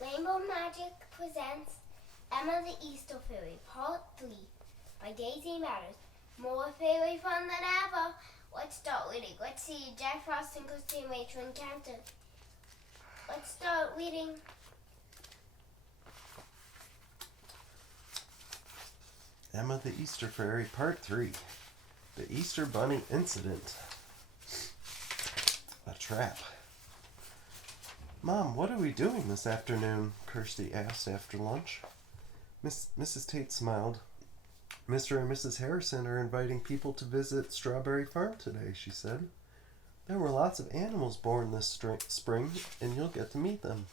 Rainbow Magic presents Emma the Easter Fairy, Part 3 by Daisy Matters. More fairy fun than ever. Let's start reading. Let's see Jack Frost and Christine Rachel encounter. Let's start reading. Emma the Easter Fairy, Part 3. The Easter Bunny Incident. A trap. Mom, what are we doing this afternoon? Kirsty asked after lunch. Mrs. Tate smiled. Mr. and Mrs. Harrison are inviting people to visit Strawberry Farm today, she said. There were lots of animals born this spring, and you'll get to meet them.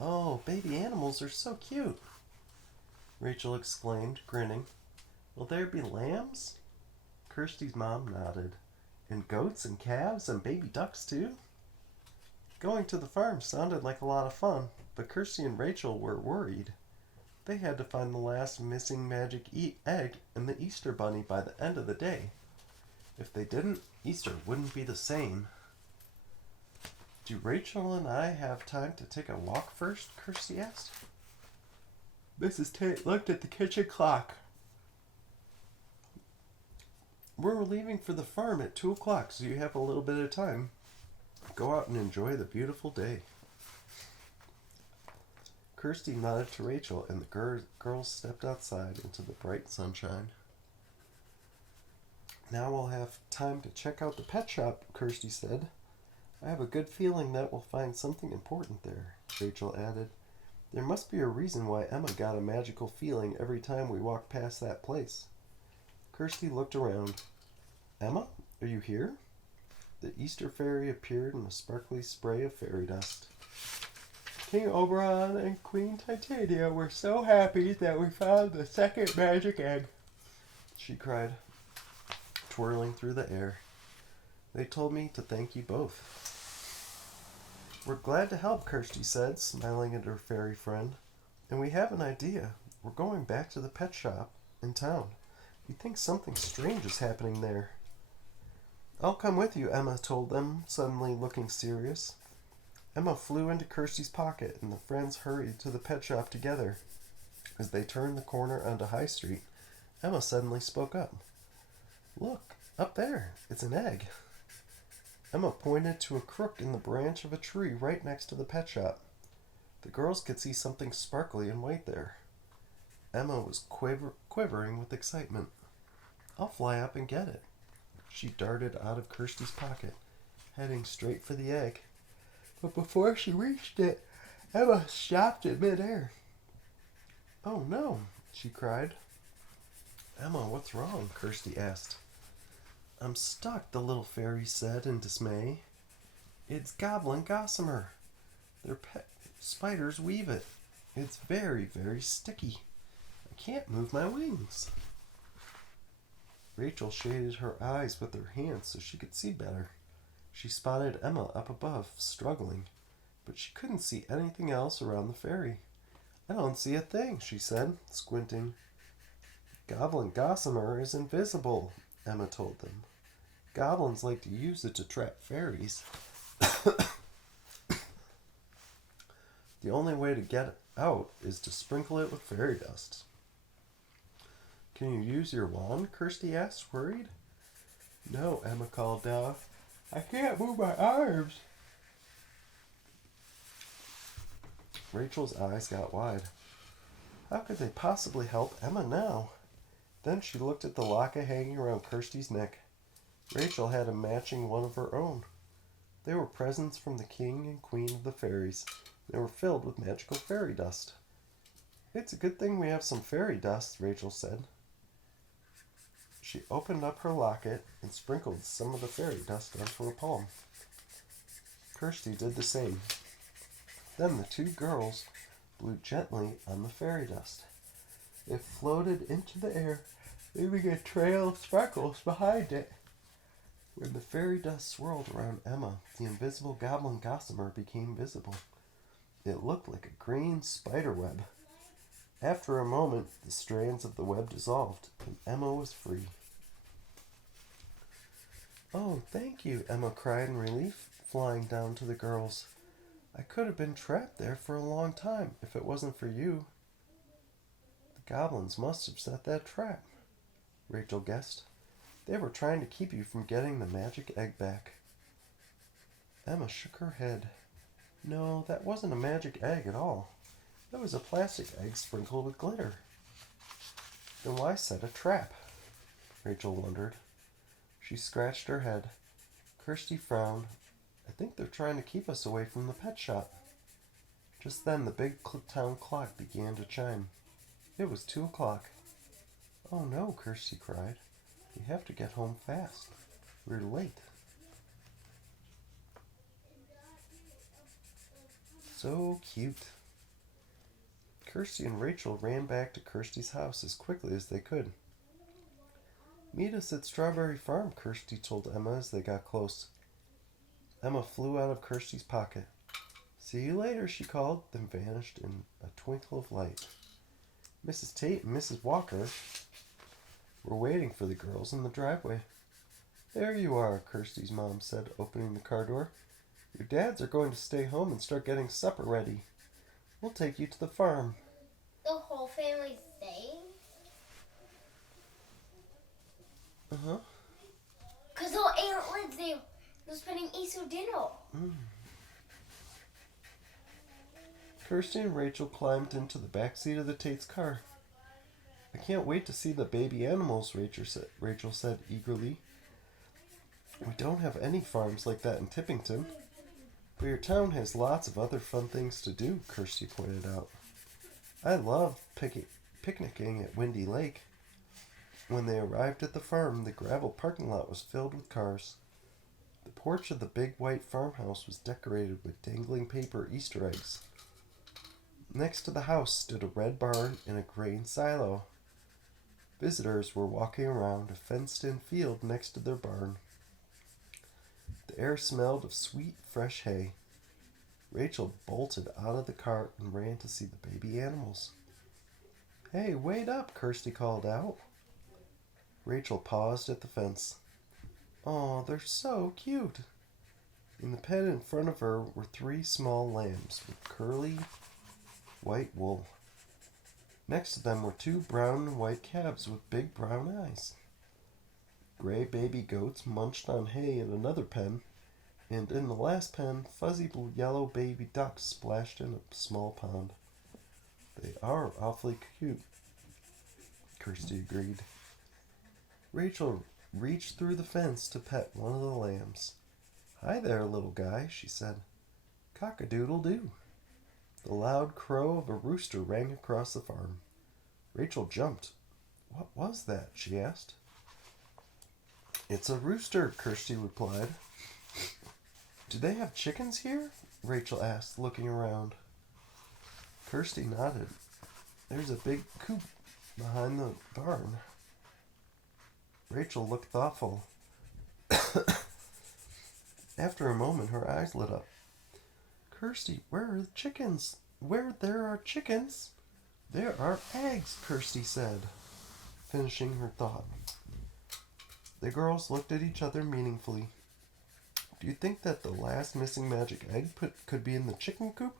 Oh, baby animals are so cute, Rachel exclaimed, grinning. Will there be lambs? Kirsty's mom nodded. And goats and calves and baby ducks too? Going to the farm sounded like a lot of fun, but Kirsty and Rachel were worried. They had to find the last missing magic egg and the Easter bunny by the end of the day. If they didn't, Easter wouldn't be the same. Do Rachel and I have time to take a walk first? Kirsty asked. Mrs. Tate looked at the kitchen clock. We're leaving for the farm at 2 o'clock, so you have a little bit of time. Go out and enjoy the beautiful day. Kirsty nodded to Rachel, and the girls stepped outside into the bright sunshine. Now we'll have time to check out the pet shop, Kirsty said. I have a good feeling that we'll find something important there, Rachel added. There must be a reason why Emma got a magical feeling every time we walk past that place. Kirsty looked around. Emma, are you here? The Easter fairy appeared in a sparkly spray of fairy dust. King Oberon and Queen Titania were so happy that we found the second magic egg, she cried, twirling through the air. They told me to thank you both. We're glad to help, Kirsty said, smiling at her fairy friend. And we have an idea. We're going back to the pet shop in town. We think something strange is happening there. I'll come with you, Emma told them, suddenly looking serious. Emma flew into Kirsty's pocket, and the friends hurried to the pet shop together. As they turned the corner onto High Street, Emma suddenly spoke up. Look, up there, it's an egg. Emma pointed to a crook in the branch of a tree right next to the pet shop. The girls could see something sparkly and white there. Emma was quivering with excitement. I'll fly up and get it. She darted out of Kirsty's pocket, heading straight for the egg. But before she reached it, Emma stopped in midair. Oh no, she cried. Emma, what's wrong? Kirsty asked. I'm stuck, the little fairy said in dismay. It's goblin gossamer. Their pet spiders weave it. It's very, very sticky. I can't move my wings. Rachel shaded her eyes with her hands so she could see better. She spotted Emma up above, struggling, but she couldn't see anything else around the fairy. I don't see a thing, she said, squinting. Goblin gossamer is invisible, Emma told them. Goblins like to use it to trap fairies. The only way to get it out is to sprinkle it with fairy dust. Can you use your wand? Kirsty asked, worried. No, Emma called down. I can't move my arms. Rachel's eyes got wide. How could they possibly help Emma now? Then she looked at the locket hanging around Kirsty's neck. Rachel had a matching one of her own. They were presents from the king and queen of the fairies. They were filled with magical fairy dust. It's a good thing we have some fairy dust, Rachel said. She opened up her locket and sprinkled some of the fairy dust onto her palm. Kirsty did the same. Then the two girls blew gently on the fairy dust. It floated into the air, leaving a trail of sparkles behind it. When the fairy dust swirled around Emma, the invisible goblin gossamer became visible. It looked like a green spider web. After a moment, the strands of the web dissolved, and Emma was free. Oh, thank you, Emma cried in relief, flying down to the girls. I could have been trapped there for a long time if it wasn't for you. The goblins must have set that trap, Rachel guessed. They were trying to keep you from getting the magic egg back. Emma shook her head. No, that wasn't a magic egg at all. It was a plastic egg sprinkled with glitter. Then why set a trap? Rachel wondered. She scratched her head. Kirsty frowned. I think they're trying to keep us away from the pet shop. Just then the big town clock began to chime. It was 2 o'clock. Oh no, Kirsty cried. We have to get home fast. We're late. So cute. Kirsty and Rachel ran back to Kirsty's house as quickly as they could. Meet us at Strawberry Farm, Kirsty told Emma as they got close. Emma flew out of Kirsty's pocket. See you later, she called, then vanished in a twinkle of light. Mrs. Tate and Mrs. Walker were waiting for the girls in the driveway. There you are, Kirsty's mom said, opening the car door. Your dads are going to stay home and start getting supper ready. We'll take you to the farm. The whole family's staying? Uh-huh. Because our aunt lives there. They're spending Easter dinner. Kirsty and Rachel climbed into the back seat of the Tate's car. I can't wait to see the baby animals, Rachel said eagerly. We don't have any farms like that in Tippington. But your town has lots of other fun things to do, Kirsty pointed out. I love picnicking at Windy Lake. When they arrived at the farm, the gravel parking lot was filled with cars. The porch of the big white farmhouse was decorated with dangling paper Easter eggs. Next to the house stood a red barn and a grain silo. Visitors were walking around a fenced-in field next to their barn. The air smelled of sweet, fresh hay. Rachel bolted out of the cart and ran to see the baby animals. Hey, wait up, Kirsty called out. Rachel paused at the fence. Oh, they're so cute. In the pen in front of her were 3 small lambs with curly white wool. Next to them were 2 brown and white calves with big brown eyes. Gray baby goats munched on hay in another pen, and in the last pen, fuzzy yellow baby ducks splashed in a small pond. They are awfully cute, Kirsty agreed. Rachel reached through the fence to pet one of the lambs. Hi there, little guy, she said. Cock-a-doodle-doo. The loud crow of a rooster rang across the farm. Rachel jumped. What was that? She asked. It's a rooster, Kirsty replied. Do they have chickens here? Rachel asked, looking around. Kirsty nodded. There's a big coop behind the barn. Rachel looked thoughtful. After a moment, her eyes lit up. Kirsty, where are the chickens? Where there are chickens, there are eggs, Kirsty said, finishing her thought. The girls looked at each other meaningfully. Do you think that the last missing magic egg could be in the chicken coop?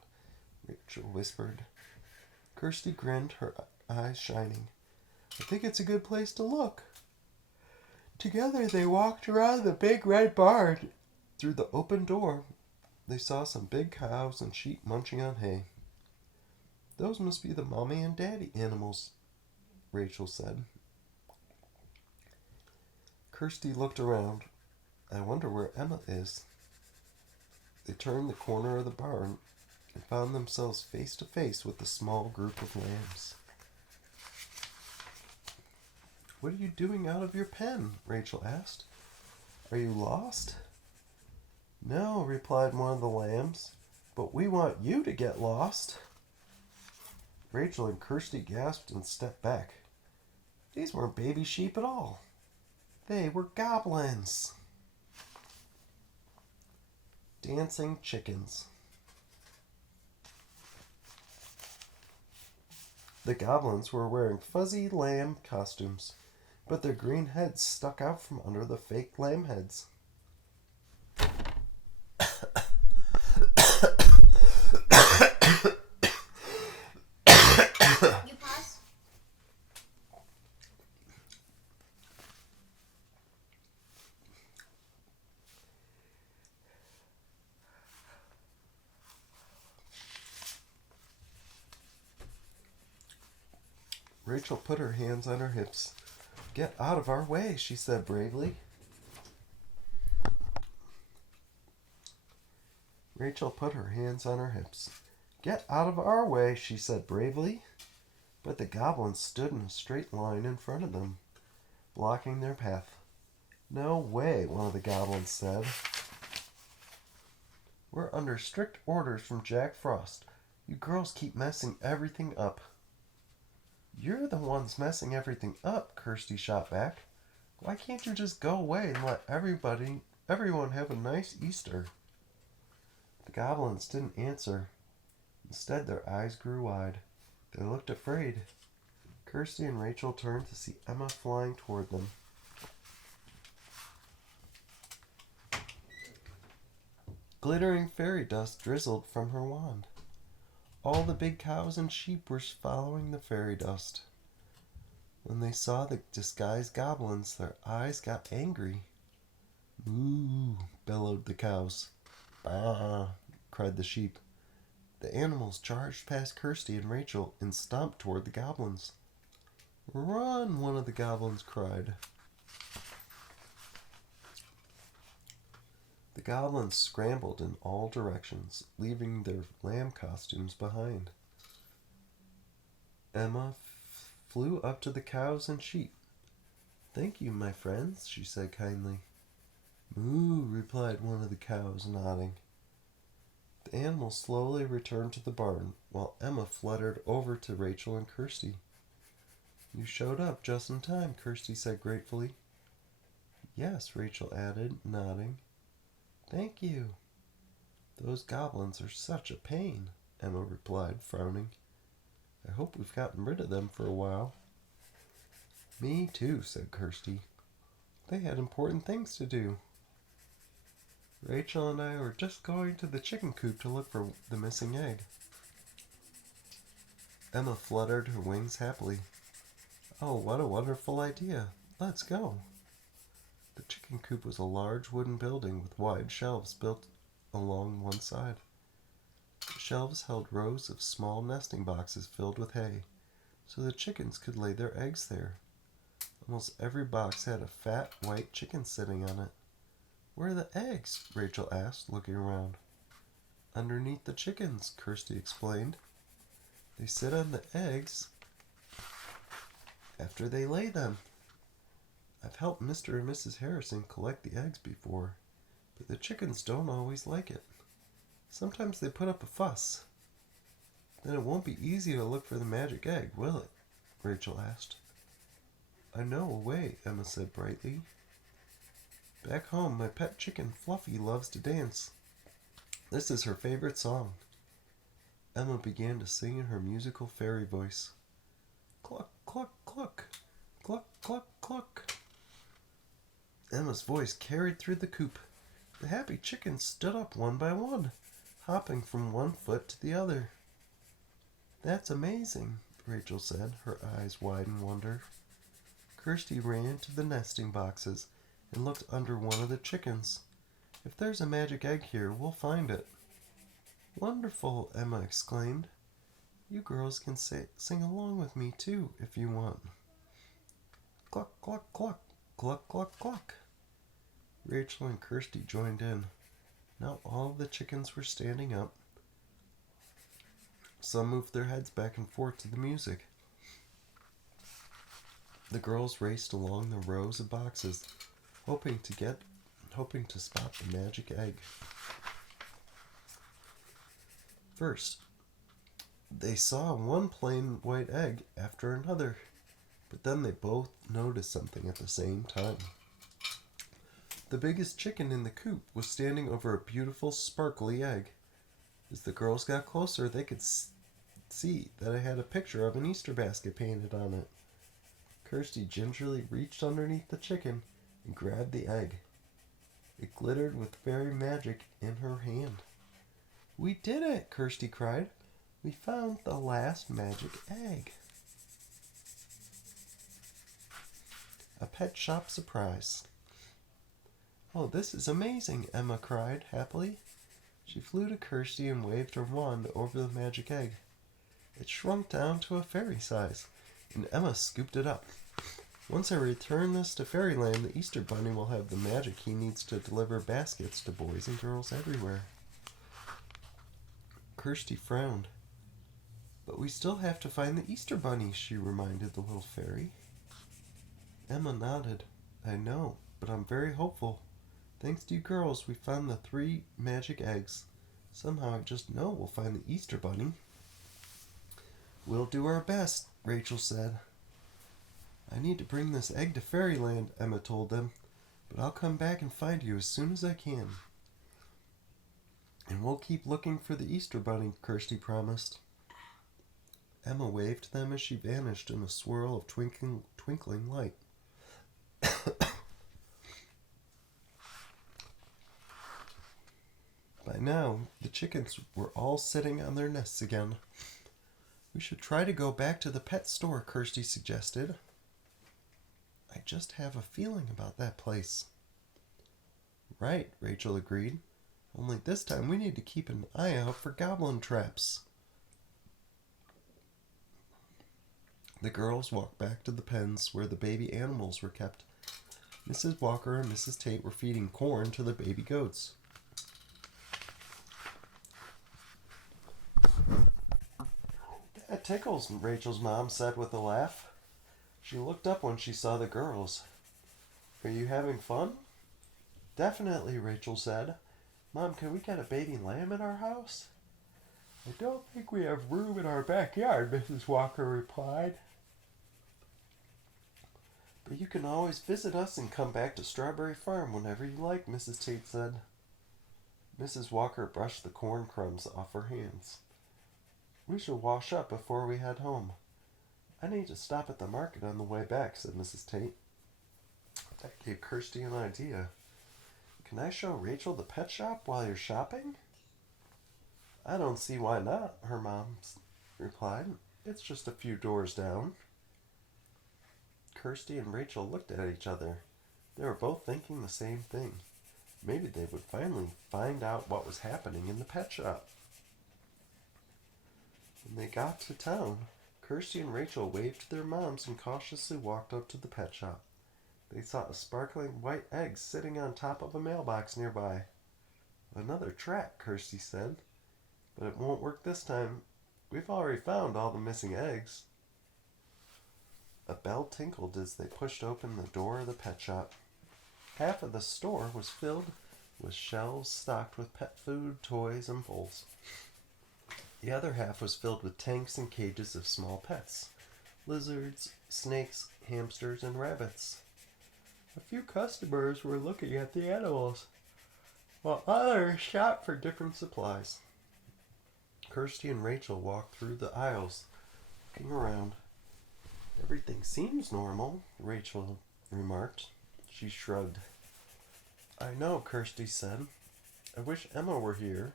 Rachel whispered. Kirsty grinned, her eyes shining. I think it's a good place to look. Together they walked around the big red barn. Through the open door, they saw some big cows and sheep munching on hay. Those must be the mommy and daddy animals, Rachel said. Kirsty looked around. I wonder where Emma is. They turned the corner of the barn and found themselves face to face with a small group of lambs. What are you doing out of your pen? Rachel asked. Are you lost? No, replied one of the lambs, but we want you to get lost. Rachel and Kirsty gasped and stepped back. These weren't baby sheep at all. They were goblins. Dancing chickens. The goblins were wearing fuzzy lamb costumes, but their green heads stuck out from under the fake lamb heads. Rachel put her hands on her hips. "Get out of our way," she said bravely. Rachel put her hands on her hips. "Get out of our way," she said bravely. But the goblins stood in a straight line in front of them, blocking their path. "No way," one of the goblins said. "We're under strict orders from Jack Frost. You girls keep messing everything up." "You're the ones messing everything up," Kirsty shot back. "Why can't you just go away and let everyone have a nice Easter?" The goblins didn't answer. Instead, their eyes grew wide. They looked afraid. Kirsty and Rachel turned to see Emma flying toward them. Glittering fairy dust drizzled from her wand. All the big cows and sheep were following the fairy dust. When they saw the disguised goblins, their eyes got angry. "Moo!" bellowed the cows. "Bah!" cried the sheep. The animals charged past Kirsty and Rachel and stomped toward the goblins. "Run!" one of the goblins cried. The goblins scrambled in all directions, leaving their lamb costumes behind. Emma flew up to the cows and sheep. "Thank you, my friends," she said kindly. "Moo!" replied one of the cows, nodding. The animals slowly returned to the barn, while Emma fluttered over to Rachel and Kirsty. "You showed up just in time," Kirsty said gratefully. "Yes," Rachel added, nodding. "Thank you." "Those goblins are such a pain," Emma replied, frowning. "I hope we've gotten rid of them for a while." "Me too," said Kirsty. "They had important things to do." "Rachel and I were just going to the chicken coop to look for the missing egg." Emma fluttered her wings happily. "Oh, what a wonderful idea. Let's go." The chicken coop was a large wooden building with wide shelves built along one side. The shelves held rows of small nesting boxes filled with hay, so the chickens could lay their eggs there. Almost every box had a fat white chicken sitting on it. "Where are the eggs?" Rachel asked, looking around. "Underneath the chickens," Kirsty explained. "They sit on the eggs after they lay them. I've helped Mr. and Mrs. Harrison collect the eggs before, but the chickens don't always like it. Sometimes they put up a fuss." "Then it won't be easy to look for the magic egg, will it?" Rachel asked. "I know a way," Emma said brightly. "Back home, my pet chicken Fluffy loves to dance. This is her favorite song." Emma began to sing in her musical fairy voice. "Cluck, cluck, cluck, cluck, cluck, cluck." Emma's voice carried through the coop. The happy chickens stood up one by one, hopping from one foot to the other. "That's amazing," Rachel said, her eyes wide in wonder. Kirsty ran to the nesting boxes and looked under one of the chickens. "If there's a magic egg here, we'll find it." "Wonderful!" Emma exclaimed. "You girls can sing along with me too, if you want." "Cluck, cluck, cluck, cluck, cluck, cluck." Rachel and Kirsty joined in. Now all of the chickens were standing up. Some moved their heads back and forth to the music. The girls raced along the rows of boxes, hoping to spot the magic egg. First, they saw one plain white egg after another, but then they both noticed something at the same time. The biggest chicken in the coop was standing over a beautiful, sparkly egg. As the girls got closer, they could see that it had a picture of an Easter basket painted on it. Kirsty gingerly reached underneath the chicken and grabbed the egg. It glittered with fairy magic in her hand. "We did it!" Kirsty cried. "We found the last magic egg." A pet shop surprise. "Oh, this is amazing!" Emma cried happily. She flew to Kirsty and waved her wand over the magic egg. It shrunk down to a fairy size and Emma scooped it up. Once I return this to Fairyland, the Easter Bunny will have the magic he needs to deliver baskets to boys and girls everywhere. Kirsty frowned. But we still have to find the Easter Bunny, she reminded the little fairy. Emma nodded. I know, but I'm very hopeful. Thanks to you girls, we found the 3 magic eggs. Somehow I just know we'll find the Easter Bunny. We'll do our best, Rachel said. I need to bring this egg to Fairyland, Emma told them, but I'll come back and find you as soon as I can. And we'll keep looking for the Easter Bunny, Kirsty promised. Emma waved to them as she vanished in a swirl of twinkling light. By now, the chickens were all sitting on their nests again. We should try to go back to the pet store, Kirsty suggested. I just have a feeling about that place. Right, Rachel agreed. Only this time we need to keep an eye out for goblin traps. The girls walked back to the pens where the baby animals were kept. Mrs. Walker and Mrs. Tate were feeding corn to the baby goats. That tickles, Rachel's mom said with a laugh. She looked up when she saw the girls. Are you having fun? Definitely, Rachel said. Mom, can we get a baby lamb in our house? I don't think we have room in our backyard, Mrs. Walker replied. But you can always visit us and come back to Strawberry Farm whenever you like, Mrs. Tate said. Mrs. Walker brushed the corn crumbs off her hands. We should wash up before we head home. I need to stop at the market on the way back, said Mrs. Tate. That gave Kirsty an idea. Can I show Rachel the pet shop while you're shopping? I don't see why not, her mom replied. It's just a few doors down. Kirsty and Rachel looked at each other. They were both thinking the same thing. Maybe they would finally find out what was happening in the pet shop. When they got to town, Kirsty and Rachel waved to their moms and cautiously walked up to the pet shop. They saw a sparkling white egg sitting on top of a mailbox nearby. Another trap, Kirsty said. But it won't work this time. We've already found all the missing eggs. A bell tinkled as they pushed open the door of the pet shop. Half of the store was filled with shelves stocked with pet food, toys, and bowls. The other half was filled with tanks and cages of small pets. Lizards, snakes, hamsters, and rabbits. A few customers were looking at the animals, while others shopped for different supplies. Kirsty and Rachel walked through the aisles, looking around. Everything seems normal, Rachel remarked. She shrugged. I know, Kirsty said. I wish Emma were here.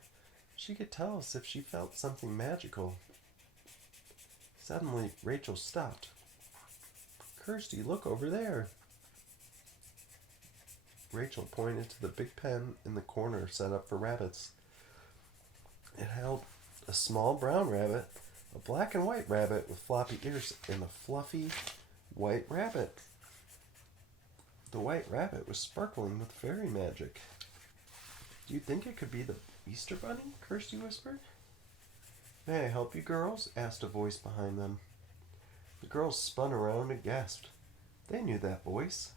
She could tell us if she felt something magical. Suddenly, Rachel stopped. Kirsty, look over there. Rachel pointed to the big pen in the corner set up for rabbits. It held a small brown rabbit, a black and white rabbit with floppy ears, and a fluffy white rabbit. The white rabbit was sparkling with fairy magic. Do you think it could be the Easter Bunny? Kirsty whispered. May I help you, girls? Asked a voice behind them. The girls spun around and gasped. They knew that voice.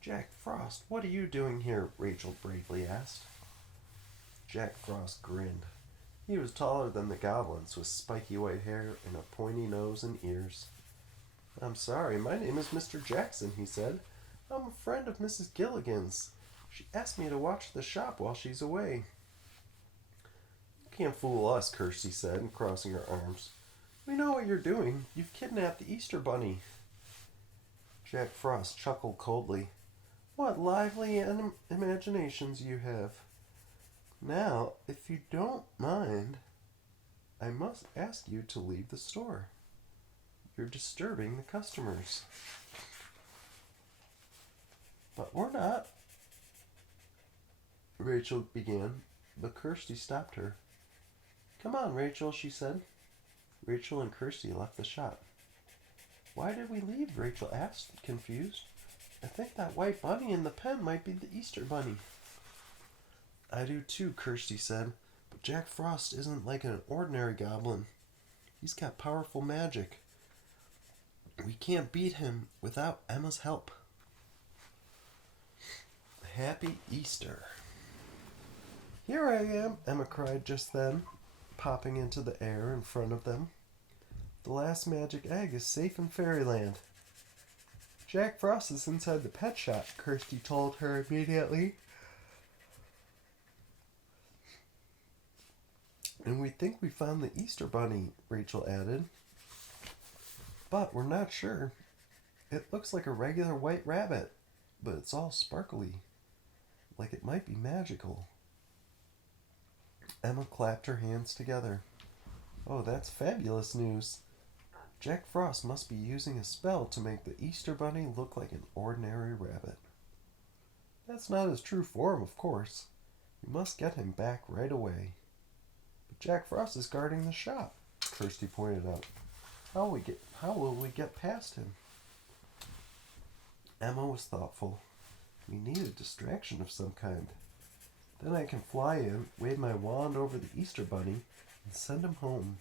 Jack Frost, what are you doing here? Rachel bravely asked. Jack Frost grinned. He was taller than the goblins, with spiky white hair and a pointy nose and ears. I'm sorry, my name is Mr. Jackson, he said. I'm a friend of Mrs. Gilligan's. She asked me to watch the shop while she's away. You can't fool us, Kirsty said, crossing her arms. We know what you're doing. You've kidnapped the Easter Bunny. Jack Frost chuckled coldly. What lively imaginations you have. Now, if you don't mind, I must ask you to leave the store. You're disturbing the customers. But we're not. Rachel began, but Kirsty stopped her. Come on, Rachel, she said. Rachel and Kirsty left the shop. Why did we leave? Rachel asked, confused. I think that white bunny in the pen might be the Easter bunny. I do too, Kirsty said. But Jack Frost isn't like an ordinary goblin. He's got powerful magic. We can't beat him without Emma's help. Happy Easter. Here I am, Emma cried just then, popping into the air in front of them. The last magic egg is safe in fairyland. Jack Frost is inside the pet shop, Kirsty told her immediately. And we think we found the Easter bunny, Rachel added. But we're not sure. It looks like a regular white rabbit, but it's all sparkly, like it might be magical. Emma clapped her hands together. Oh, that's fabulous news. Jack Frost must be using a spell to make the Easter bunny look like an ordinary rabbit. That's not his true form, of course. We must get him back right away. But Jack Frost is guarding the shop, Kirsty pointed out. How will we get past him? Emma was thoughtful. We need a distraction of some kind. Then I can fly in, wave my wand over the Easter bunny, and send him home.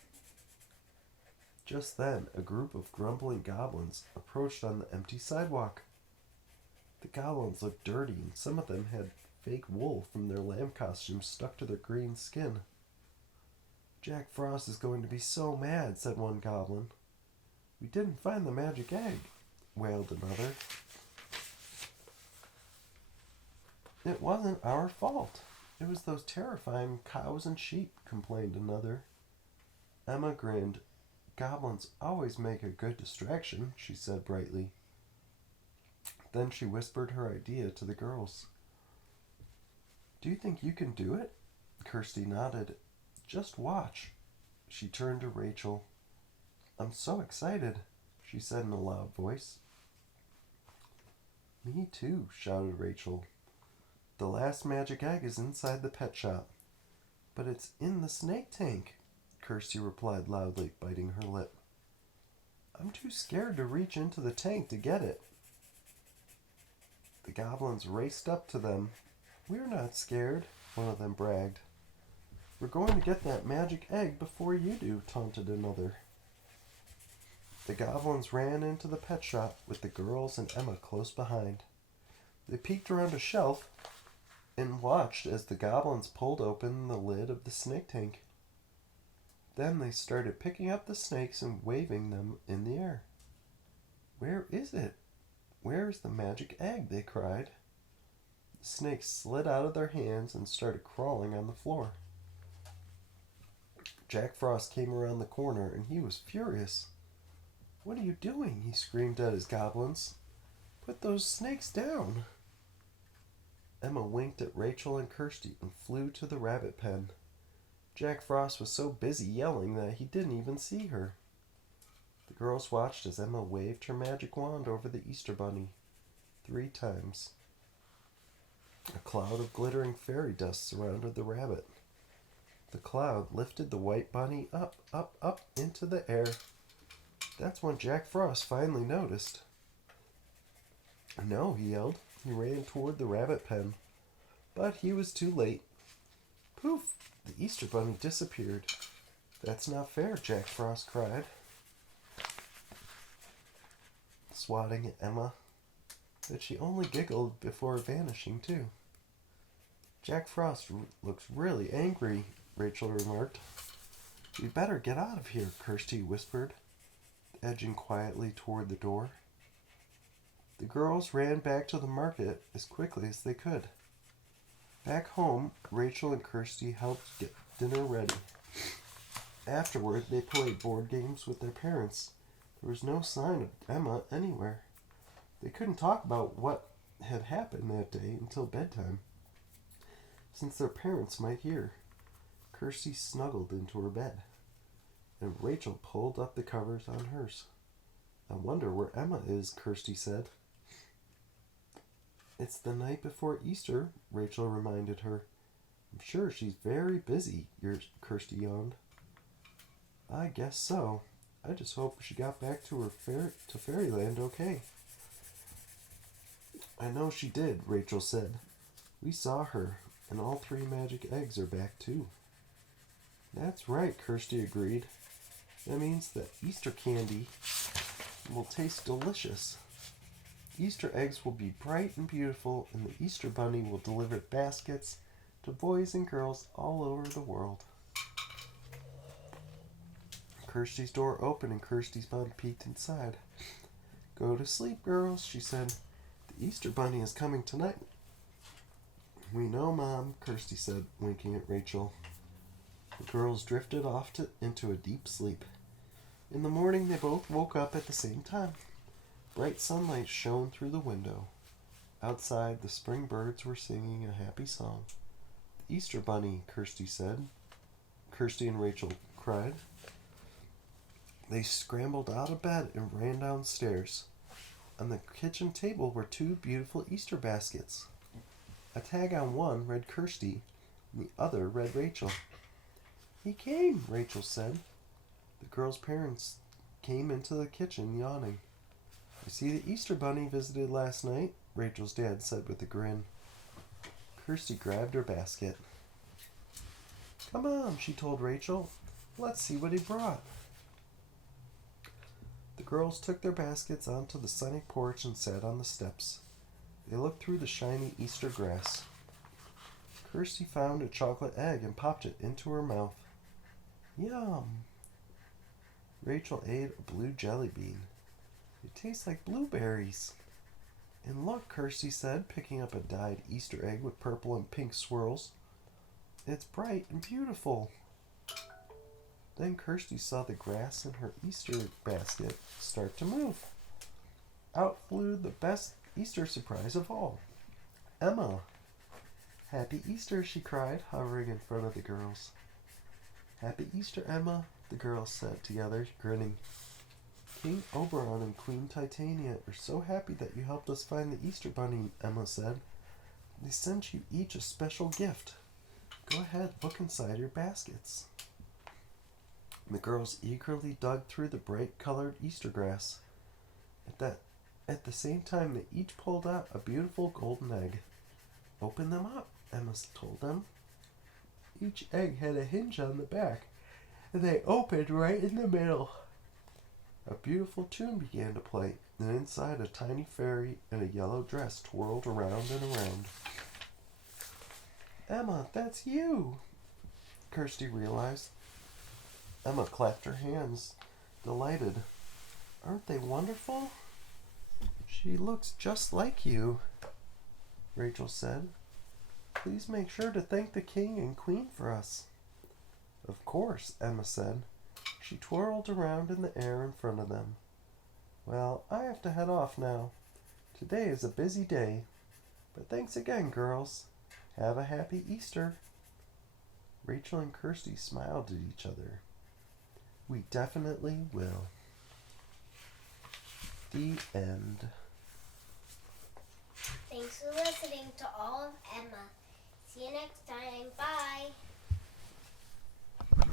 Just then, a group of grumbling goblins approached on the empty sidewalk. The goblins looked dirty, and some of them had fake wool from their lamb costumes stuck to their green skin. Jack Frost is going to be so mad, said one goblin. We didn't find the magic egg, wailed another. It wasn't our fault. It was those terrifying cows and sheep, complained another. Emma grinned. Goblins always make a good distraction, she said brightly. Then she whispered her idea to the girls. Do you think you can do it? Kirsty nodded. Just watch. She turned to Rachel. I'm so excited, she said in a loud voice. Me too, shouted Rachel. The last magic egg is inside the pet shop. But it's in the snake tank, Kirsty replied loudly, biting her lip. I'm too scared to reach into the tank to get it. The goblins raced up to them. We're not scared, one of them bragged. We're going to get that magic egg before you do, taunted another. The goblins ran into the pet shop with the girls and Emma close behind. They peeked around a shelf and watched as the goblins pulled open the lid of the snake tank. Then they started picking up the snakes and waving them in the air. Where is it? Where is the magic egg? They cried. The snakes slid out of their hands and started crawling on the floor. Jack Frost came around the corner and he was furious. What are you doing? He screamed at his goblins. Put those snakes down. Emma winked at Rachel and Kirsty and flew to the rabbit pen. Jack Frost was so busy yelling that he didn't even see her. The girls watched as Emma waved her magic wand over the Easter bunny 3 times. A cloud of glittering fairy dust surrounded the rabbit. The cloud lifted the white bunny up, up, up into the air. That's when Jack Frost finally noticed. No, he yelled. He ran toward the rabbit pen. But he was too late. Poof! The Easter bunny disappeared. That's not fair, Jack Frost cried, swatting at Emma. But she only giggled before vanishing, too. Jack Frost looks really angry, Rachel remarked. We better get out of here, Kirsty whispered, edging quietly toward the door. The girls ran back to the market as quickly as they could. Back home, Rachel and Kirsty helped get dinner ready. Afterward, they played board games with their parents. There was no sign of Emma anywhere. They couldn't talk about what had happened that day until bedtime, since their parents might hear. Kirsty snuggled into her bed, and Rachel pulled up the covers on hers. I wonder where Emma is, Kirsty said. It's the night before Easter, Rachel reminded her. I'm sure she's very busy, Kirsty yawned. I guess so. I just hope she got back to Fairyland okay. I know she did, Rachel said. We saw her, and all 3 magic eggs are back too. That's right, Kirsty agreed. That means that Easter candy will taste delicious. Easter eggs will be bright and beautiful, and the Easter Bunny will deliver baskets to boys and girls all over the world. Kirsty's door opened and Kirsty's mom peeked inside. Go to sleep, girls, she said. The Easter Bunny is coming tonight. We know, Mom, Kirsty said, winking at Rachel. The girls drifted off into a deep sleep. In the morning, they both woke up at the same time. Bright sunlight shone through the window. Outside, the spring birds were singing a happy song. The Easter Bunny, Kirsty said. Kirsty and Rachel cried. They scrambled out of bed and ran downstairs. On the kitchen table were 2 beautiful Easter baskets. A tag on one read Kirsty, and the other read Rachel. He came, Rachel said. The girls' parents came into the kitchen, yawning. I see the Easter Bunny visited last night, Rachel's dad said with a grin. Kirsty grabbed her basket. Come on, she told Rachel. Let's see what he brought. The girls took their baskets onto the sunny porch and sat on the steps. They looked through the shiny Easter grass. Kirsty found a chocolate egg and popped it into her mouth. Yum! Rachel ate a blue jelly bean. It tastes like blueberries. And look, Kirsty said, picking up a dyed Easter egg with purple and pink swirls. It's bright and beautiful. Then Kirsty saw the grass in her Easter basket start to move. Out flew the best Easter surprise of all, Emma. Happy Easter, she cried, hovering in front of the girls. Happy Easter, Emma, the girls said together, grinning. King Oberon and Queen Titania are so happy that you helped us find the Easter Bunny, Emma said. They sent you each a special gift. Go ahead, look inside your baskets. The girls eagerly dug through the bright-colored Easter grass. At the same time, they each pulled out a beautiful golden egg. Open them up, Emma told them. Each egg had a hinge on the back, and they opened right in the middle. A beautiful tune began to play, and inside a tiny fairy in a yellow dress twirled around and around. Emma, that's you, Kirsty realized. Emma clapped her hands, delighted. Aren't they wonderful? She looks just like you, Rachel said. Please make sure to thank the king and queen for us. Of course, Emma said. She twirled around in the air in front of them. Well, I have to head off now. Today is a busy day. But thanks again, girls. Have a happy Easter. Rachel and Kirsty smiled at each other. We definitely will. The end. Thanks for listening to all of Emma. See you next time. Bye.